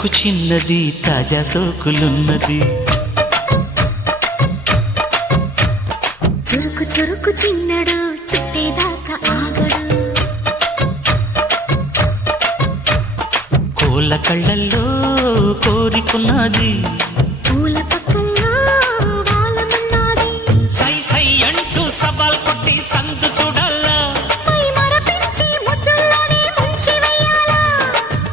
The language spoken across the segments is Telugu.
తడుకు చిన్నది తాజా సోకులున్నది. చురుకు చురుకు చిన్నడు చుట్టేదాకా ఆగడు. కోళ్ళ కళ్ళల్లో కోరికున్నది. పూల పక్కల్లో వాలమన్నది. సై సై అంటూ సవాల్ కొట్టి సందు చూడాలా. పై మరపించి ముద్దుల్లోనే ముంచి వెయ్యాలా.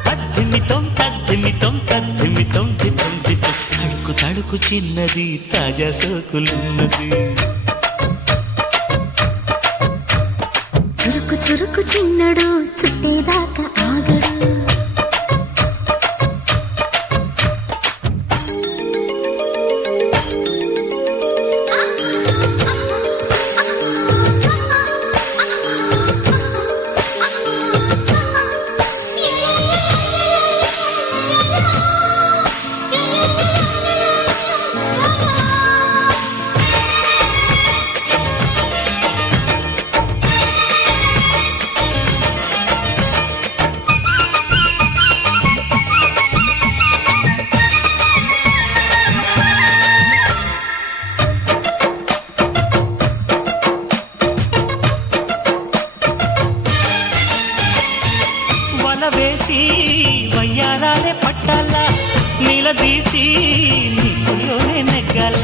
తద్దిమితం తద్దిమితం తద్దిమితం దితం దితం. తడుకు తడుకు చిన్నది తాజా సోకులున్నది. చురుకు చురుకు చిన్నడు చుట్టేదాకా ఆగడు. వేసి వయ్యారాలే పట్టాలా. నిలదీసి నీలోనే నెగ్గాల.